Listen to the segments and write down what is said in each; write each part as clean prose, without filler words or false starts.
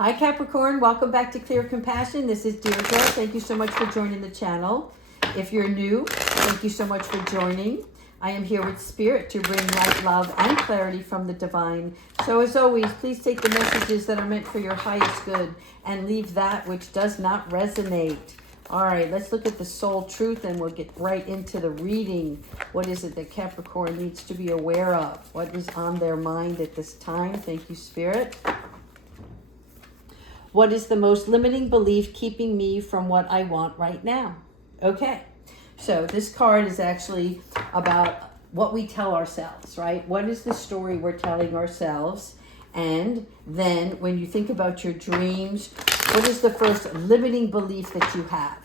Hi Capricorn, welcome back to Clear Compassion. This is Deirdre. Thank you so much for joining the channel. If you're new, thank you so much for joining. I am here with Spirit to bring light, love, and clarity from the divine. So as always, please take the messages that are meant for your highest good and leave that which does not resonate. All right, let's look at the soul truth and we'll get right into the reading. What is it that Capricorn needs to be aware of? What is on their mind at this time? Thank you, Spirit. What is the most limiting belief keeping me from what I want right now? Okay, so this card is actually about what we tell ourselves, right? What is the story we're telling ourselves? And then when you think about your dreams, what is the first limiting belief that you have?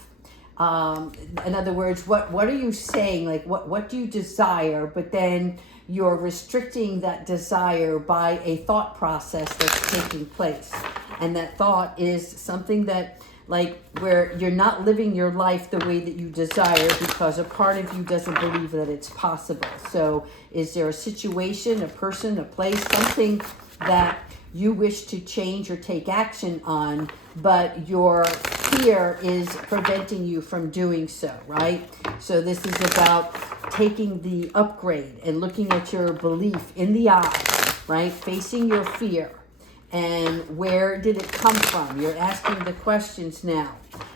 In other words, what are you saying? Like, what do you desire? But then you're restricting that desire by a thought process that's taking place. And that thought is something that, like, where you're not living your life the way that you desire because a part of you doesn't believe that it's possible. So is there a situation, a person, a place, something that you wish to change or take action on, but your fear is preventing you from doing so, right? So this is about taking the upgrade and looking at your belief in the eye, right? Facing your fear. And where did it come from? You're asking the questions now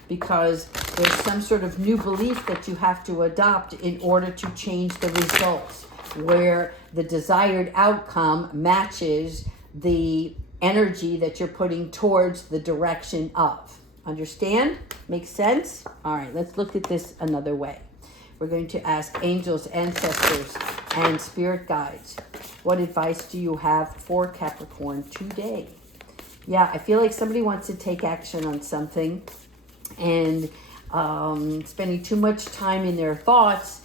because there's some sort of new belief that you have to adopt in order to change the results, where the desired outcome matches the energy that you're putting towards the direction of. Understand? Makes sense? All right, let's look at this another way. We're going to ask angels, ancestors, and spirit guides. What advice do you have for Capricorn today? Yeah, I feel like somebody wants to take action on something and spending too much time in their thoughts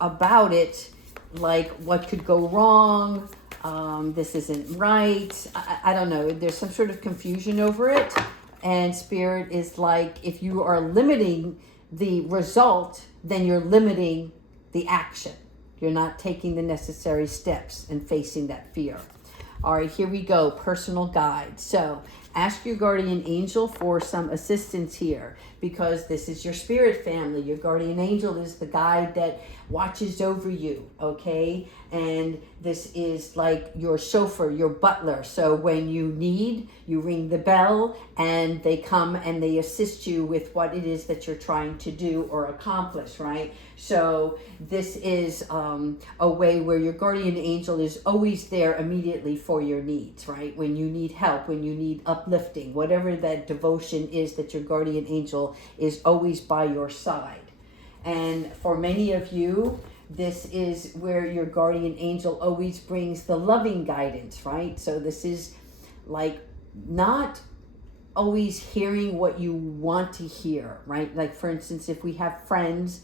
about it, like what could go wrong, this isn't right. I don't know. There's some sort of confusion over it. And Spirit is like, if you are limiting the result, then you're limiting the action. You're not taking the necessary steps and facing that fear. All right, here we go. Personal guide. So ask your guardian angel for some assistance here because this is your spirit family. Your guardian angel is the guide that watches over you, okay? And this is like your chauffeur, your butler. So when you need, you ring the bell and they come and they assist you with what it is that you're trying to do or accomplish, right? So this is a way where your guardian angel is always there immediately for your needs, right? When you need help, when you need uplifting, whatever that devotion is, that your guardian angel is always by your side. And for many of you, this is where your guardian angel always brings the loving guidance, right? So this is like not always hearing what you want to hear, right? Like, for instance, if we have friends,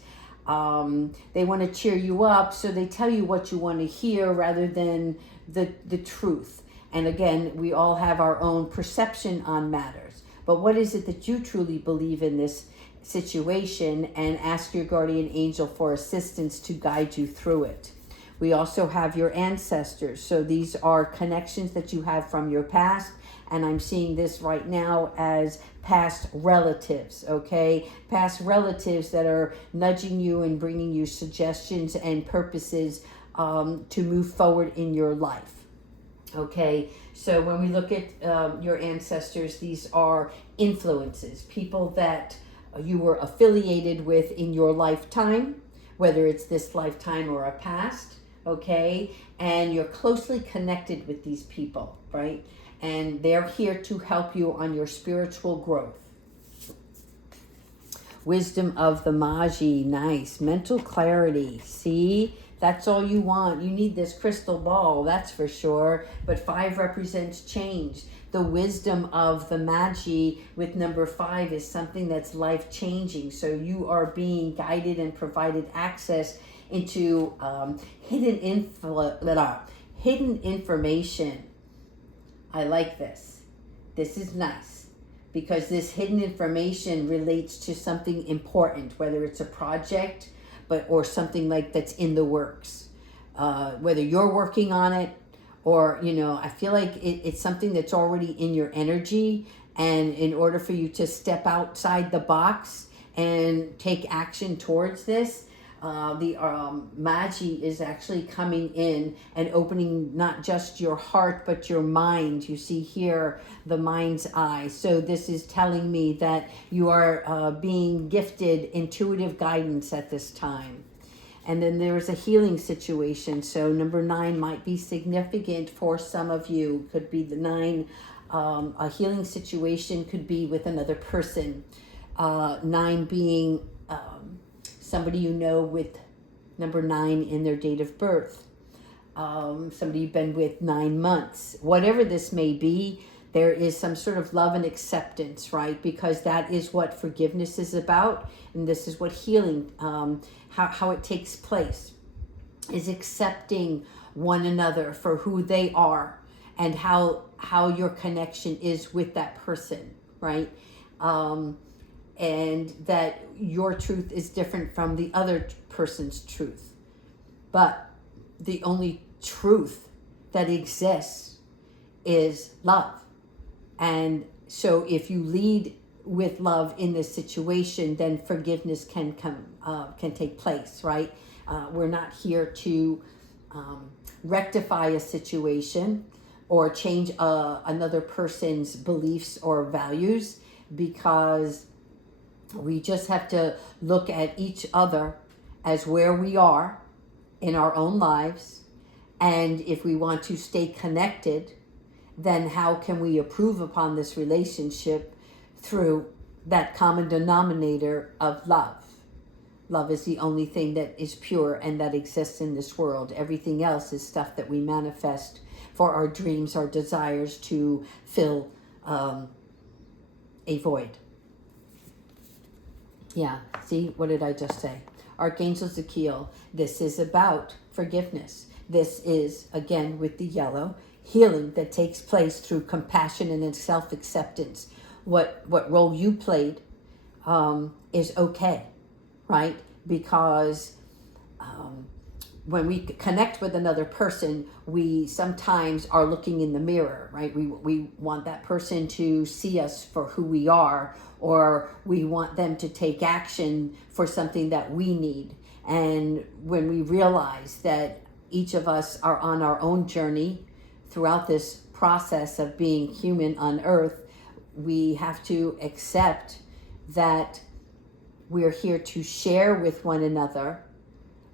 they want to cheer you up, so they tell you what you want to hear rather than the truth. And again, we all have our own perception on matters. But what is it that you truly believe in this situation, and ask your guardian angel for assistance to guide you through it. We also have your ancestors. So these are connections that you have from your past, and I'm seeing this right now as past relatives, okay? Past relatives that are nudging you and bringing you suggestions and purposes to move forward in your life. Okay, so when we look at your ancestors, these are influences, people that you were affiliated with in your lifetime, whether it's this lifetime or a past, okay? And you're closely connected with these people, right? And they're here to help you on your spiritual growth. Wisdom of the Magi, nice. Mental clarity, see? That's all you want. You need this crystal ball, that's for sure. But 5 represents change. The wisdom of the Magi with number 5 is something that's life-changing. So you are being guided and provided access into hidden information. I like this. This is nice because this hidden information relates to something important, whether it's a project, or something like that's in the works, whether you're working on it or, I feel like it's something that's already in your energy And in order for you to step outside the box and take action towards this, the Magi is actually coming in and opening not just your heart, but your mind. You see here the mind's eye. So this is telling me that you are being gifted intuitive guidance at this time. And then there's a healing situation. So number 9 might be significant for some of you. Could be the 9. A healing situation could be with another person. 9 being somebody you know with number 9 in their date of birth. Somebody you've been with 9 months. Whatever this may be, there is some sort of love and acceptance, right? Because that is what forgiveness is about. And this is what healing, how it takes place, is accepting one another for who they are and how your connection is with that person, right? And that your truth is different from the other person's truth. But the only truth that exists is love. And so if you lead with love in this situation, then forgiveness can take place, right? We're not here to rectify a situation or change another person's beliefs or values, because we just have to look at each other as where we are in our own lives. And if we want to stay connected, then how can we improve upon this relationship through that common denominator of love? Love is the only thing that is pure and that exists in this world. Everything else is stuff that we manifest for our dreams, our desires to fill a void. Yeah, see, what did I just say? Archangel Zakiel, this is about forgiveness. This is, again, with the yellow, healing that takes place through compassion and self-acceptance. What role you played is okay, right? Because when we connect with another person, we sometimes are looking in the mirror, right? We want that person to see us for who we are, or we want them to take action for something that we need. And when we realize that each of us are on our own journey throughout this process of being human on earth, we have to accept that we're here to share with one another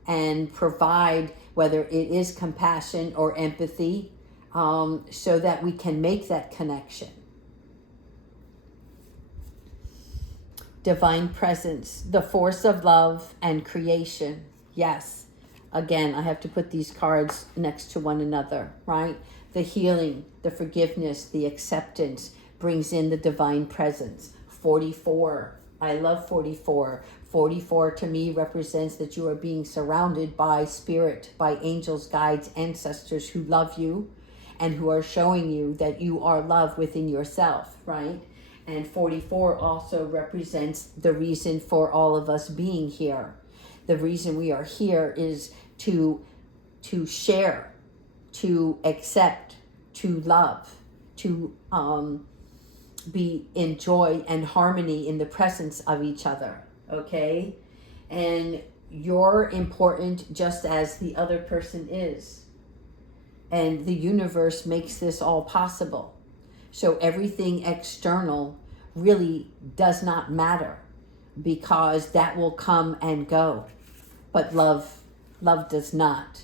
and provide, whether it is compassion or empathy, so that we can make that connection. Divine presence, the force of love and creation. Yes. Again, I have to put these cards next to one another, right? The healing, the forgiveness, the acceptance brings in the divine presence. 44. I love 44. 44 to me represents that you are being surrounded by spirit, by angels, guides, ancestors who love you and who are showing you that you are love within yourself, right? And 44 also represents the reason for all of us being here. The reason we are here is to share, to accept, to love, to be in joy and harmony in the presence of each other, okay? And you're important just as the other person is. And the universe makes this all possible. So everything external really does not matter, because that will come and go. But love does not.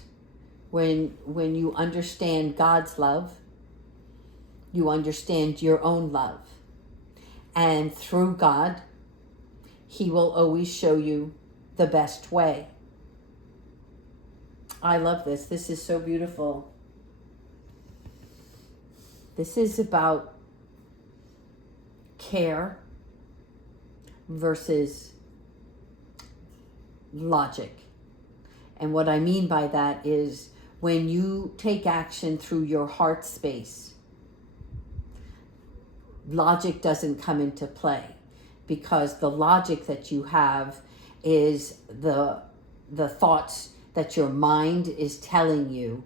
When you understand God's love, you understand your own love. And through God, He will always show you the best way. I love this. This is so beautiful. This is about care versus logic. And what I mean by that is when you take action through your heart space, logic doesn't come into play, because the logic that you have is the thoughts that your mind is telling you,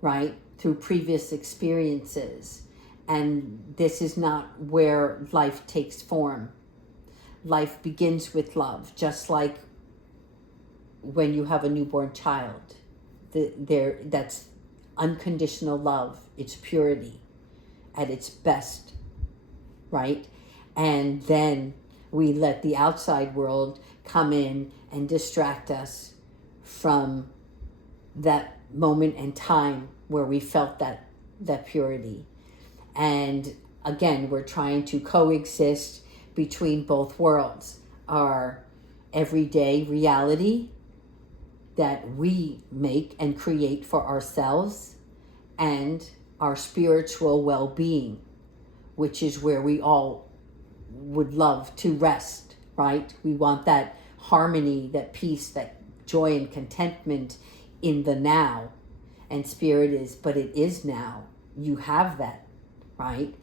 right, through previous experiences. And this is not where life takes form. Life begins with love, just like when you have a newborn child. That's unconditional love. It's purity at its best, right? And then we let the outside world come in and distract us from that moment and time where we felt that purity. And again, we're trying to coexist between both worlds. Our everyday reality that we make and create for ourselves, and our spiritual well-being, which is where we all would love to rest, right? We want that harmony, that peace, that joy and contentment in the now. And spirit is, but it is now. You have that, right?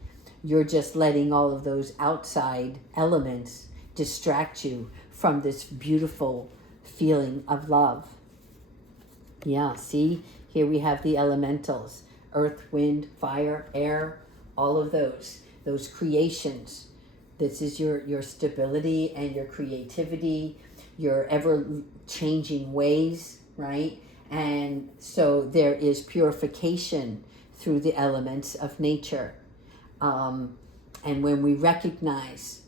You're just letting all of those outside elements distract you from this beautiful feeling of love. Yeah, see, here we have the elementals: earth, wind, fire, air, all of those creations. This is your stability and your creativity, your ever changing ways, right? And so there is purification through the elements of nature. And when we recognize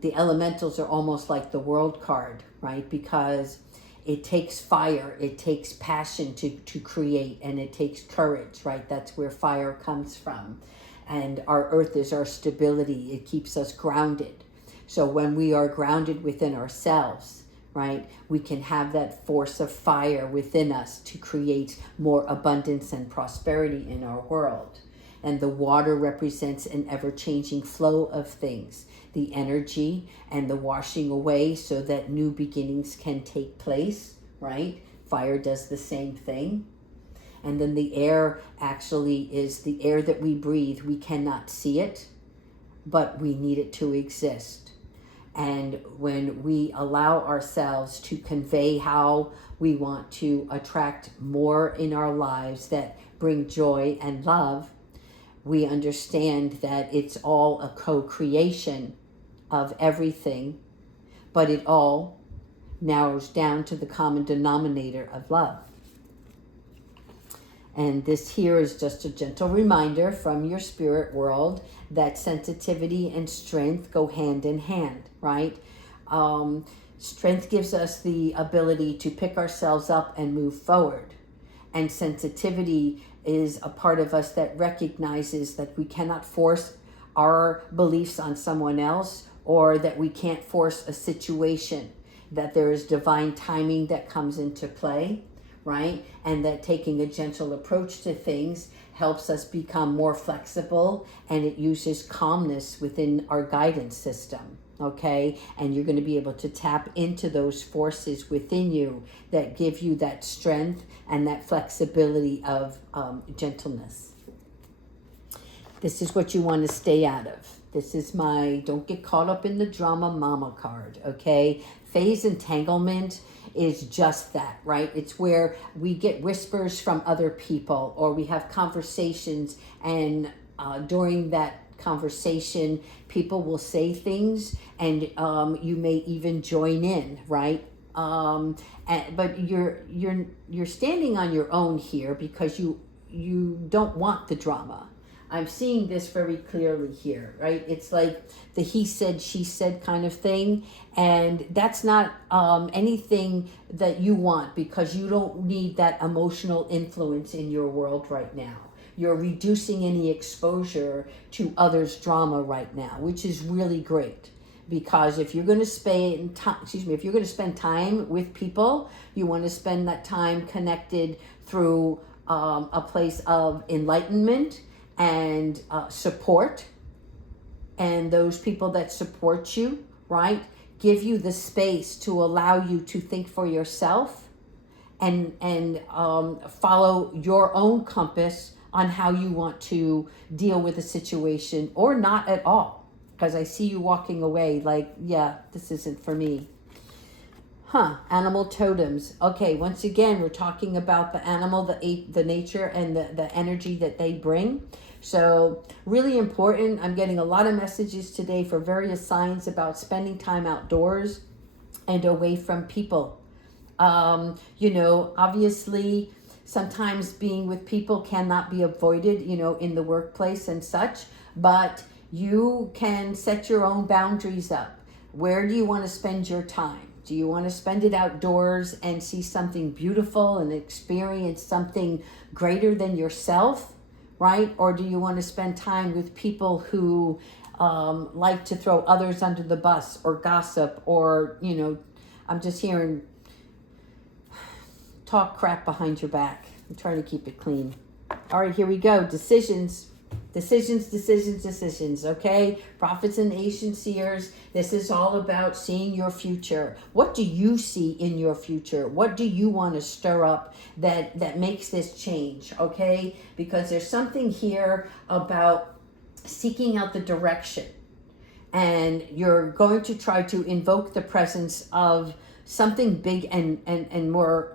the elementals are almost like the world card, right? Because it takes fire, it takes passion to create, and it takes courage, right? That's where fire comes from. And our earth is our stability. It keeps us grounded. So when we are grounded within ourselves, right, we can have that force of fire within us to create more abundance and prosperity in our world. And the water represents an ever-changing flow of things, the energy and the washing away so that new beginnings can take place, right? Fire does the same thing. And then the air actually is the air that we breathe. We cannot see it, but we need it to exist. And when we allow ourselves to convey how we want to attract more in our lives that bring joy and love, we understand that it's all a co-creation of everything, but it all narrows down to the common denominator of love. And this here is just a gentle reminder from your spirit world that sensitivity and strength go hand in hand, right? Strength gives us the ability to pick ourselves up and move forward. And sensitivity is a part of us that recognizes that we cannot force our beliefs on someone else, or that we can't force a situation, that there is divine timing that comes into play, right? And that taking a gentle approach to things helps us become more flexible, and it uses calmness within our guidance system, okay? And you're going to be able to tap into those forces within you that give you that strength and that flexibility of gentleness. This is what you want to stay out of. This is my don't get caught up in the drama mama card, okay? Phase entanglement is just that, right? It's where we get whispers from other people, or we have conversations, and during that conversation, people will say things, and you may even join in, right? But you're standing on your own here because you don't want the drama. I'm seeing this very clearly here, right? It's like the he said, she said kind of thing. And that's not anything that you want, because you don't need that emotional influence in your world right now. You're reducing any exposure to others' drama right now, which is really great. Because if you're going to spend time with people, you want to spend that time connected through a place of enlightenment and support, and those people that support you, right, give you the space to allow you to think for yourself and follow your own compass on how you want to deal with a situation, or not at all, because I see you walking away like, yeah, this isn't for me. Animal totems. Okay, once again, we're talking about the animal, the nature, and the energy that they bring. So really important. I'm getting a lot of messages today for various signs about spending time outdoors and away from people. Obviously, sometimes being with people cannot be avoided, in the workplace and such, but you can set your own boundaries up. Where do you want to spend your time? Do you want to spend it outdoors and see something beautiful and experience something greater than yourself, right? Or do you want to spend time with people who like to throw others under the bus or gossip or, I'm just hearing talk crap behind your back. I'm trying to keep it clean. All right, here we go. Decisions, okay? Prophets and ancient seers, this is all about seeing your future. What do you see in your future? What do you want to stir up that makes this change, okay? Because there's something here about seeking out the direction. And you're going to try to invoke the presence of something big and more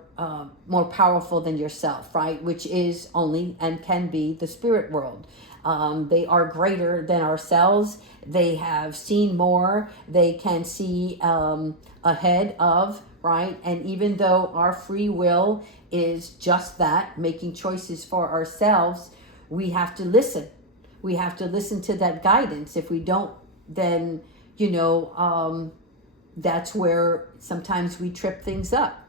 powerful than yourself, right? Which is only and can be the spirit world. They are greater than ourselves. They have seen more. They can see ahead of, right? And even though our free will is just that, making choices for ourselves, we have to listen. We have to listen to that guidance. If we don't, then, that's where sometimes we trip things up.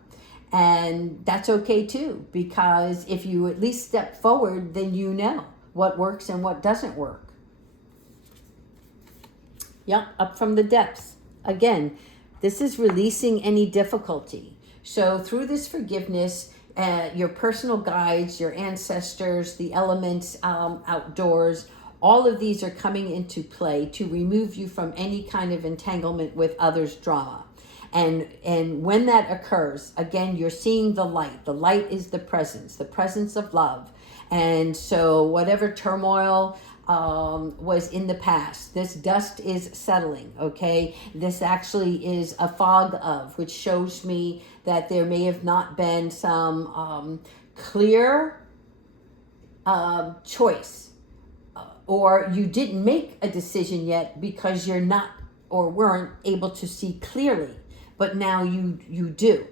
And that's okay too, because if you at least step forward, then you know what works and what doesn't work. Yeah, up from the depths. Again, this is releasing any difficulty. So through this forgiveness, your personal guides, your ancestors, the elements outdoors, all of these are coming into play to remove you from any kind of entanglement with others' drama. And when that occurs, again, you're seeing the light. The light is the presence of love. And so whatever turmoil was in the past, this dust is settling, okay? This actually is a fog of, which shows me that there may have not been some clear choice. Or you didn't make a decision yet because you're not or weren't able to see clearly. But now you do.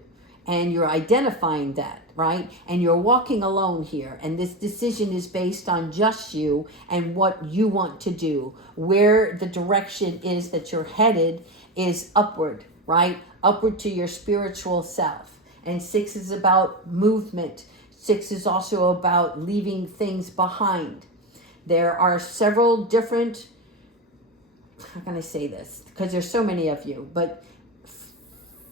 And you're identifying that, right? And you're walking alone here. And this decision is based on just you and what you want to do. Where the direction is that you're headed is upward, right? Upward to your spiritual self. And 6 is about movement. 6 is also about leaving things behind. There are several different, how can I say this? Because there's so many of you, but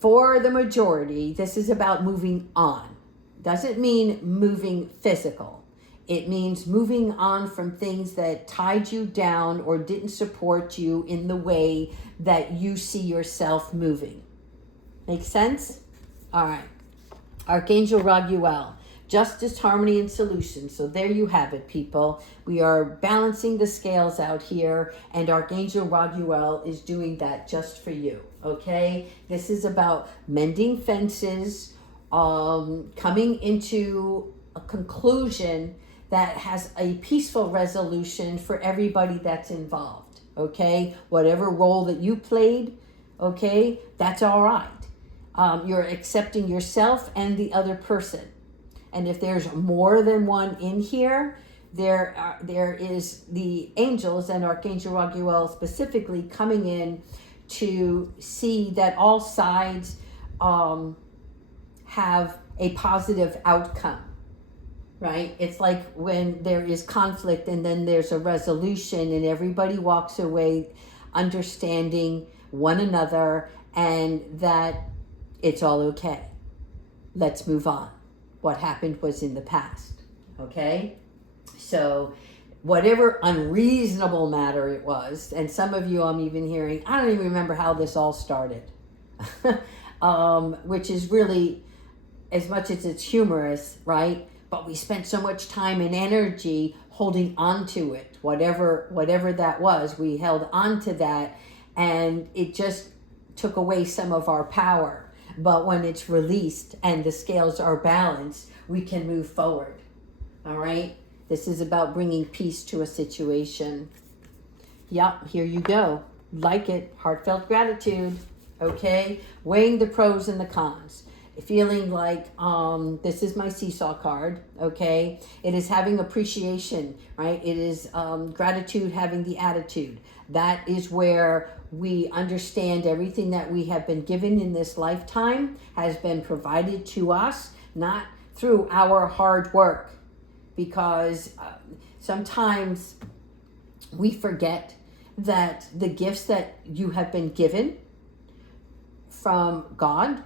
for the majority, this is about moving on. Doesn't mean moving physical. It means moving on from things that tied you down or didn't support you in the way that you see yourself moving. Make sense? All right. Archangel Raguel. Justice, harmony, and solution. So there you have it, people. We are balancing the scales out here, and Archangel Raguel is doing that just for you, okay? This is about mending fences, coming into a conclusion that has a peaceful resolution for everybody that's involved, okay? Whatever role that you played, okay, that's all right. You're accepting yourself and the other person. And if there's more than one in here, there is the angels and Archangel Raguel specifically coming in to see that all sides have a positive outcome, right? It's like when there is conflict and then there's a resolution and everybody walks away understanding one another and that it's all okay. Let's move on. What happened was in the past, okay? So whatever unreasonable matter it was, and some of you I'm even hearing, I don't even remember how this all started, which is really, as much as it's humorous, right? But we spent so much time and energy holding on to it, whatever that was, we held on to that, and it just took away some of our power. But when it's released and the scales are balanced, we can move forward. All right? This is about bringing peace to a situation. Yep, here you go. Like it, heartfelt gratitude. Okay, weighing the pros and the cons. Feeling like this is my seesaw card. Okay, it is having appreciation, right? It is gratitude having the attitude. That is where we understand everything that we have been given in this lifetime has been provided to us, not through our hard work, because sometimes we forget that the gifts that you have been given from God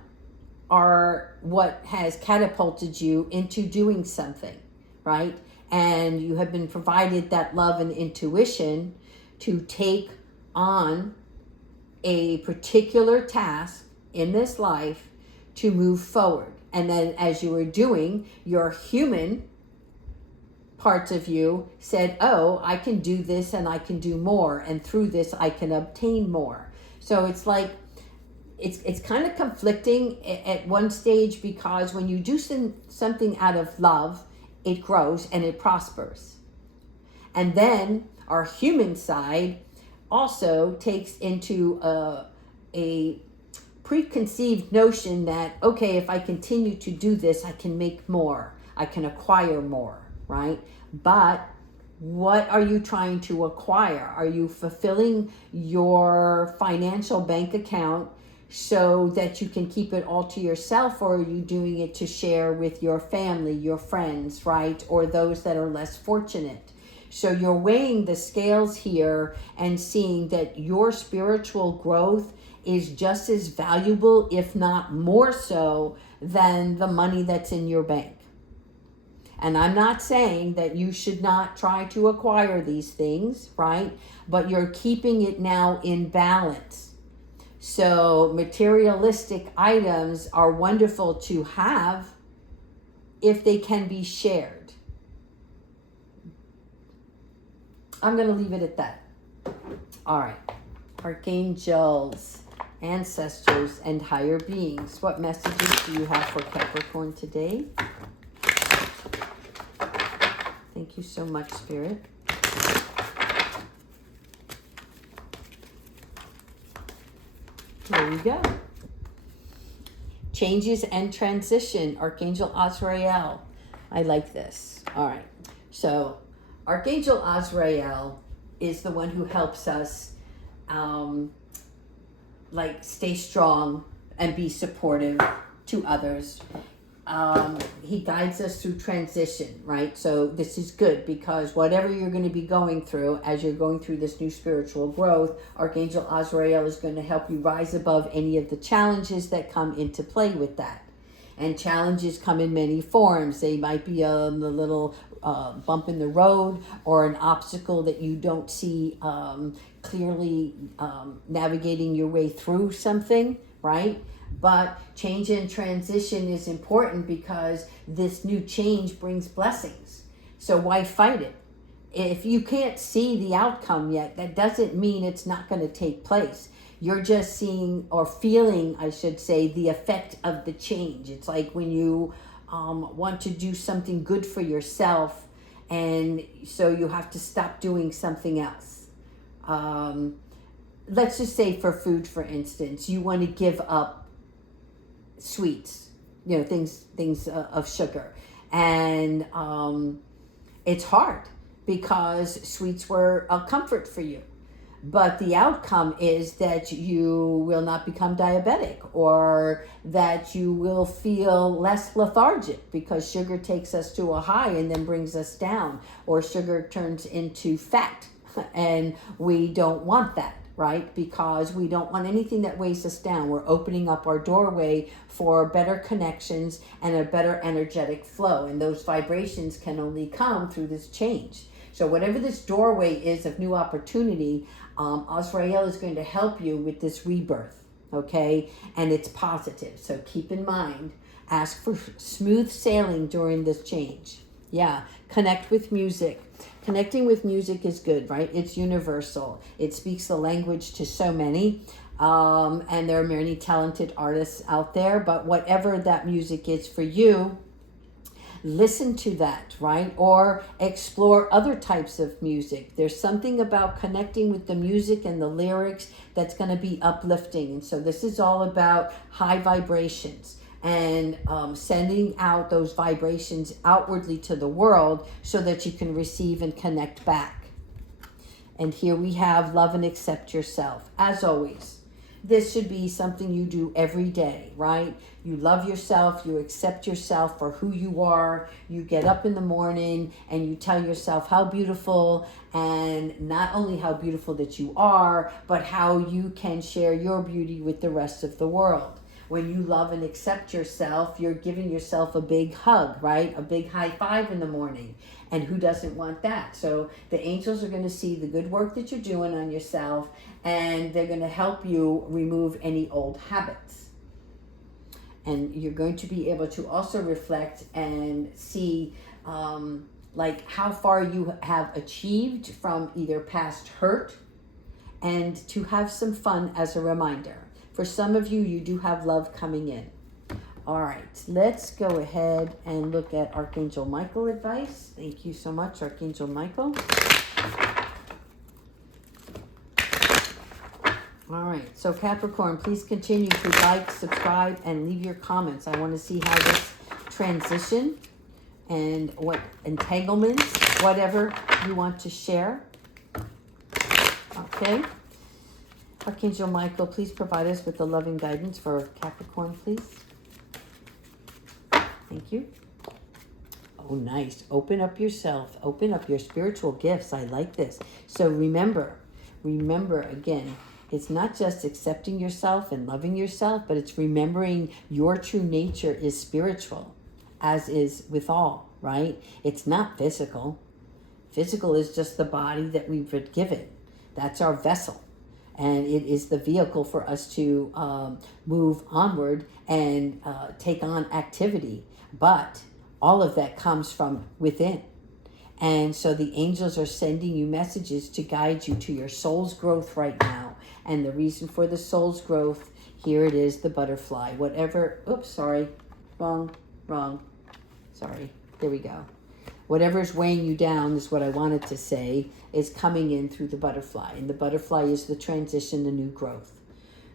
are what has catapulted you into doing something, right? And you have been provided that love and intuition to take on a particular task in this life to move forward. And then as you were doing, your human parts of you said, oh, I can do this and I can do more. And through this, I can obtain more. So it's like, it's kind of conflicting at one stage, because when you do something out of love, it grows and it prospers. And then our human side also takes into a preconceived notion that, okay, if I continue to do this, I can make more, I can acquire more, right? But what are you trying to acquire? Are you fulfilling your financial bank account so that you can keep it all to yourself, or are you doing it to share with your family, your friends, right? Or those that are less fortunate? So you're weighing the scales here and seeing that your spiritual growth is just as valuable, if not more so, than the money that's in your bank. And I'm not saying that you should not try to acquire these things, right? But you're keeping it now in balance. So materialistic items are wonderful to have if they can be shared. I'm going to leave it at that. All right. Archangels, ancestors, and higher beings. What messages do you have for Capricorn today? Thank you so much, Spirit. There we go. Changes and transition. Archangel Azrael. I like this. All right. So Archangel Azrael is the one who helps us stay strong and be supportive to others. He guides us through transition, right? So this is good, because whatever you're going to be going through as you're going through this new spiritual growth, Archangel Azrael is going to help you rise above any of the challenges that come into play with that. And challenges come in many forms. They might be a little bump in the road, or an obstacle that you don't see clearly navigating your way through something, right? But change and transition is important, because this new change brings blessings. So why fight it? If you can't see the outcome yet, that doesn't mean it's not going to take place. You're just seeing, or feeling, I should say, the effect of the change. It's like when you want to do something good for yourself, and so you have to stop doing something else. Let's just say for food, for instance, you want to give up sweets, things of sugar, and it's hard, because sweets were a comfort for you, but the outcome is that you will not become diabetic, or that you will feel less lethargic, because sugar takes us to a high and then brings us down, or sugar turns into fat, and we don't want that, right? Because we don't want anything that weighs us down. We're opening up our doorway for better connections and a better energetic flow. And those vibrations can only come through this change. So whatever this doorway is of new opportunity, Azrael is going to help you with this rebirth, okay? And it's positive. So keep in mind, ask for smooth sailing during this change. Yeah, connect with music. Connecting with music is good, right? It's universal. It speaks the language to so many. And there are many talented artists out there. But whatever that music is for you, listen to that, right? Or explore other types of music. There's something about connecting with the music and the lyrics that's going to be uplifting. And so this is all about high vibrations and sending out those vibrations outwardly to the world so that you can receive and connect back. And here we have love and accept yourself. As always, this should be something you do every day, right? You love yourself, you accept yourself for who you are. You get up in the morning and you tell yourself how beautiful, and not only how beautiful that you are, but how you can share your beauty with the rest of the world. When you love and accept yourself, you're giving yourself a big hug, right? A big high five in the morning. And who doesn't want that? So the angels are going to see the good work that you're doing on yourself, and they're going to help you remove any old habits. And you're going to be able to also reflect and see like how far you have achieved from either past hurt, and to have some fun as a reminder. For some of you, you do have love coming in. All right, let's go ahead and look at Archangel Michael advice. Thank you so much, Archangel Michael. All right, so Capricorn, please continue to like, subscribe, and leave your comments. I want to see how this transition and what entanglements, whatever you want to share. Okay. Archangel Michael, please provide us with the loving guidance for Capricorn, please. Thank you. Oh, nice. Open up yourself. Open up your spiritual gifts. I like this. So remember again, it's not just accepting yourself and loving yourself, but it's remembering your true nature is spiritual, as is with all, right? It's not physical. Physical is just the body that we've been given. That's our vessel. And it is the vehicle for us to move onward and take on activity. But all of that comes from within. And so the angels are sending you messages to guide you to your soul's growth right now. And the reason for the soul's growth, here it is, the butterfly. Whatever, oops, sorry, wrong, sorry, there we go. Whatever is weighing you down is what I wanted to say, is coming in through the butterfly. And the butterfly is the transition, the new growth.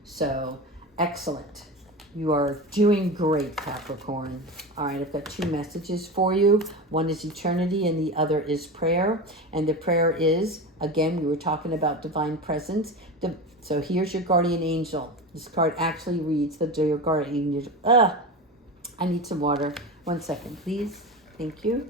So, excellent. You are doing great, Capricorn. All right, I've got two messages for you. One is eternity and the other is prayer. And the prayer is, again, we were talking about divine presence. So here's your guardian angel. This card actually reads your guardian angel. I need some water. 1 second, please. Thank you.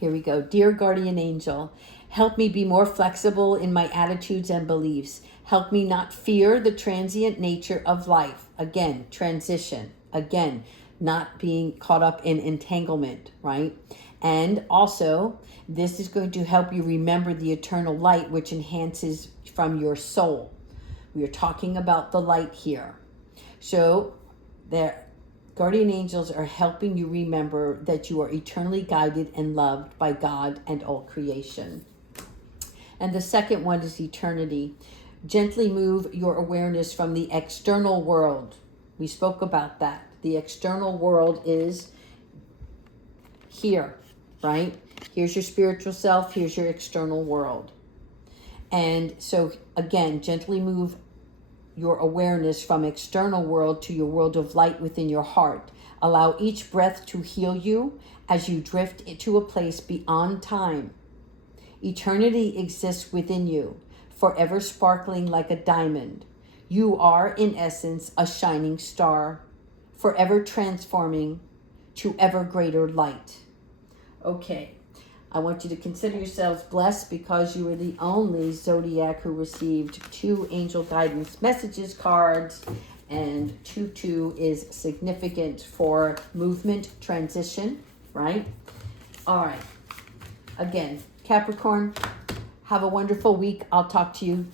Here we go. Dear guardian angel, help me be more flexible in my attitudes and beliefs. Help me not fear the transient nature of life. Again, transition. Again, not being caught up in entanglement, right? And also, this is going to help you remember the eternal light, which enhances from your soul. We are talking about the light here. So, there. Guardian angels are helping you remember that you are eternally guided and loved by God and all creation. And the second one is eternity. Gently move your awareness from the external world. We spoke about that. The external world is here, right? Here's your spiritual self. Here's your external world. And so, again, gently move your awareness from external world to your world of light within your heart. Allow each breath to heal you as you drift into a place beyond time. Eternity exists within you, forever sparkling like a diamond. You are, in essence, a shining star, forever transforming to ever greater light. Okay. I want you to consider yourselves blessed because you are the only zodiac who received 2 angel guidance messages cards, and 2-2 is significant for movement, transition, right? All right. Again, Capricorn, have a wonderful week. I'll talk to you